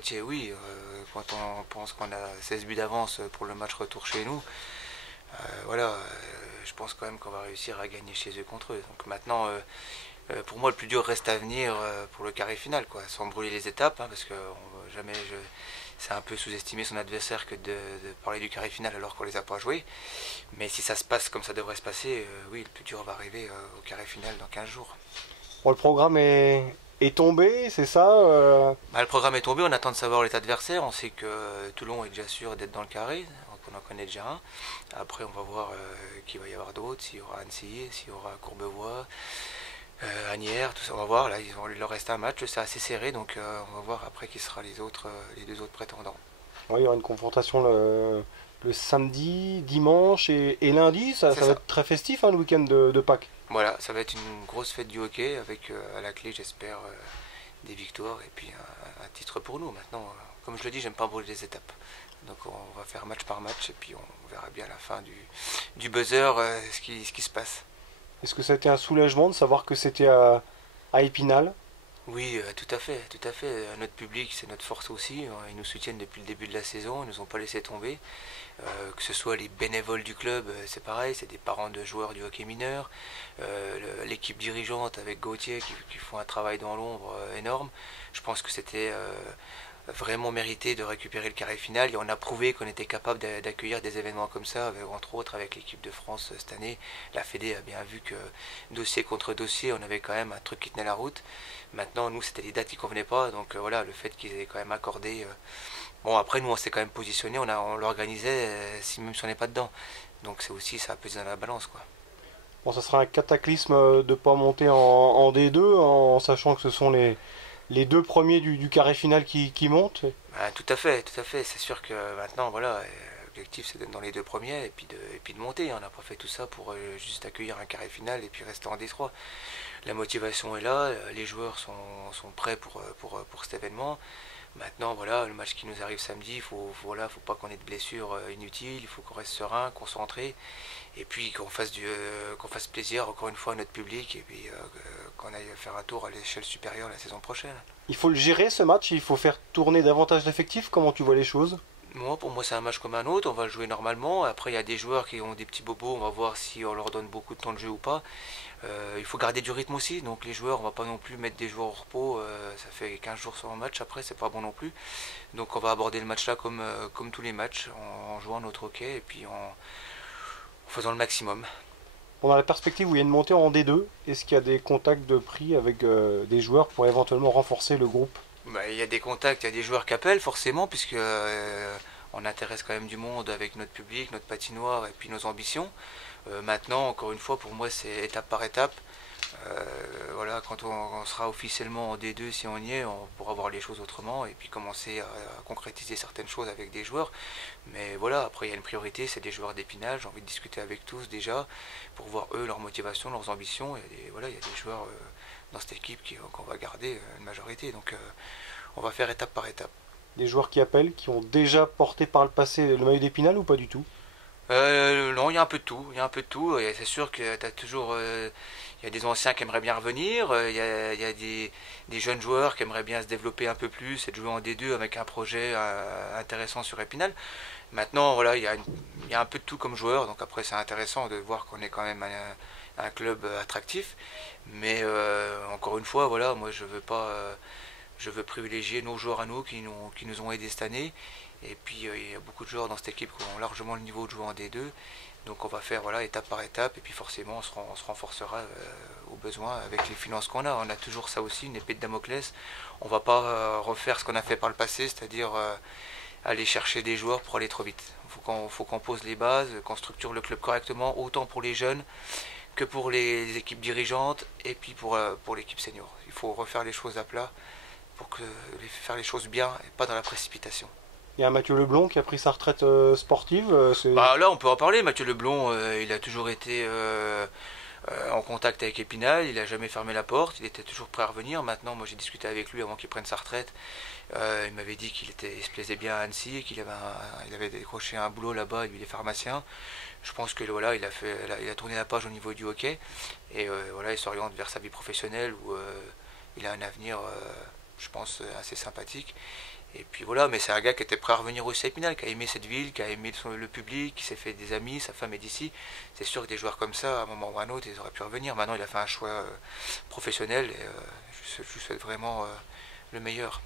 Poitiers, oui. Quand on pense qu'on a 16 buts d'avance pour le match retour chez nous, voilà, je pense quand même qu'on va réussir à gagner chez eux contre eux. Donc maintenant, pour moi, le plus dur reste à venir pour le carré final, quoi, sans brûler les étapes, hein, parce que c'est un peu sous-estimer son adversaire que de parler du carré final alors qu'on les a pas joués. Mais si ça se passe comme ça devrait se passer, oui, le plus dur va arriver au carré final dans 15 jours. Bon, le programme est tombé, c'est ça Bah, le programme est tombé, on attend de savoir les adversaires. On sait que Toulon est déjà sûr d'être dans le carré, donc on en connaît déjà un. Après, on va voir qui va y avoir d'autres, s'il y aura Annecy, s'il y aura Courbevoie, Asnières, tout ça. On va voir. Là, il leur reste un match, c'est assez serré, donc on va voir après qui sera les deux autres prétendants. Ouais, il y aura une confrontation le samedi, dimanche et lundi. C'est Ça va ça. être très festif, hein, le week-end de Pâques. Voilà, ça va être une grosse fête du hockey avec à la clé, j'espère, des victoires et puis un titre pour nous. Maintenant, comme je le dis, j'aime pas brûler les étapes. Donc on va faire match par match et puis on verra bien à la fin du buzzer ce qui se passe. Est-ce que ça a été un soulagement de savoir que c'était à Épinal? Oui, tout à fait, tout à fait. Notre public, c'est notre force aussi. Ils nous soutiennent depuis le début de la saison, ils nous ont pas laissé tomber. Que ce soit les bénévoles du club, c'est pareil, c'est des parents de joueurs du hockey mineur. L'équipe dirigeante avec Gauthier qui font un travail dans l'ombre énorme. Je pense que c'était vraiment mérité de récupérer le carré final et on a prouvé qu'on était capable d'accueillir des événements comme ça, entre autres avec l'équipe de France cette année. La Fédé a bien vu que dossier contre dossier, on avait quand même un truc qui tenait la route. Maintenant, nous, c'était les dates qui convenaient pas, donc voilà, le fait qu'ils aient quand même accordé. Bon, après, nous, on s'est quand même positionné, on l'organisait, même si on n'est pas dedans. Donc c'est aussi, ça a pesé dans la balance, quoi. Bon, ça sera un cataclysme de ne pas monter en D2, en sachant que ce sont les deux premiers du carré final qui montent. Bah, tout à fait, tout à fait. C'est sûr que maintenant, voilà, l'objectif c'est d'être dans les deux premiers et puis de monter. On n'a pas fait tout ça pour juste accueillir un carré final et puis rester en D3. La motivation est là, les joueurs sont prêts pour cet événement. Maintenant, voilà, le match qui nous arrive samedi, voilà, faut pas qu'on ait de blessures inutiles, il faut qu'on reste serein, concentré, et puis qu'on fasse plaisir encore une fois à notre public, et puis qu'on aille faire un tour à l'échelle supérieure la saison prochaine. Il faut le gérer ce match, il faut faire tourner davantage d'effectifs. Comment tu vois les choses? Moi, pour moi, c'est un match comme un autre. On va le jouer normalement. Après, il y a des joueurs qui ont des petits bobos. On va voir si on leur donne beaucoup de temps de jeu ou pas. Il faut garder du rythme aussi. Donc, les joueurs, on va pas non plus mettre des joueurs au repos. Ça fait 15 jours sur un match. Après, c'est pas bon non plus. Donc, on va aborder le match là comme tous les matchs, en jouant notre hockey et puis en faisant le maximum. On a la perspective où il y a une montée en D2. Est-ce qu'il y a des contacts de prix avec des joueurs pour éventuellement renforcer le groupe? Bah, il y a des contacts, il y a des joueurs qui appellent forcément, puisque on intéresse quand même du monde avec notre public, notre patinoire et puis nos ambitions. Maintenant, encore une fois, pour moi, c'est étape par étape. Voilà, quand on sera officiellement en D2, si on y est, on pourra voir les choses autrement et puis commencer à concrétiser certaines choses avec des joueurs. Mais voilà, après, il y a une priorité, c'est des joueurs d'Épinal. J'ai envie de discuter avec tous déjà pour voir eux leur motivation, leurs ambitions. Voilà, il y a des joueurs dans cette équipe qu'on va garder une majorité. Donc, on va faire étape par étape. Des joueurs qui appellent, qui ont déjà porté par le passé le maillot d'Épinal ou pas du tout? Non, il y a un peu de tout. Il y a un peu de tout. Et c'est sûr que tu as toujours. Il y a des anciens qui aimeraient bien revenir. Il y a des jeunes joueurs qui aimeraient bien se développer un peu plus et de jouer en D2 avec un projet intéressant sur Épinal. Maintenant, voilà, il y a un peu de tout comme joueur. Donc après, c'est intéressant de voir qu'on est quand même un club attractif. Mais encore une fois, voilà, moi je veux pas. Je veux privilégier nos joueurs à nous qui nous ont aidés cette année. Et puis il y a beaucoup de joueurs dans cette équipe qui ont largement le niveau de jouer en D2. Donc on va faire voilà, étape par étape et puis forcément on se renforcera au besoin avec les finances qu'on a. On a toujours ça aussi, une épée de Damoclès. On ne va pas refaire ce qu'on a fait par le passé, c'est-à-dire aller chercher des joueurs pour aller trop vite. Il faut qu'on pose les bases, qu'on structure le club correctement, autant pour les jeunes que pour les équipes dirigeantes et puis pour l'équipe senior. Il faut refaire les choses à plat pour faire les choses bien et pas dans la précipitation. Il y a Mathieu Leblond qui a pris sa retraite sportive. Bah là on peut en parler, Mathieu Leblond il a toujours été en contact avec Épinal, il n'a jamais fermé la porte, il était toujours prêt à revenir. Maintenant moi j'ai discuté avec lui avant qu'il prenne sa retraite, il m'avait dit il se plaisait bien à Annecy, il avait décroché un boulot là-bas, il est pharmacien. Je pense que voilà, il a tourné la page au niveau du hockey et voilà, il s'oriente vers sa vie professionnelle où il a un avenir je pense assez sympathique. Et puis voilà, mais c'est un gars qui était prêt à revenir aussi à Épinal, qui a aimé cette ville, qui a aimé le public, qui s'est fait des amis, sa femme est d'ici. C'est sûr que des joueurs comme ça, à un moment ou à un autre, ils auraient pu revenir. Maintenant, il a fait un choix professionnel et je lui souhaite vraiment le meilleur.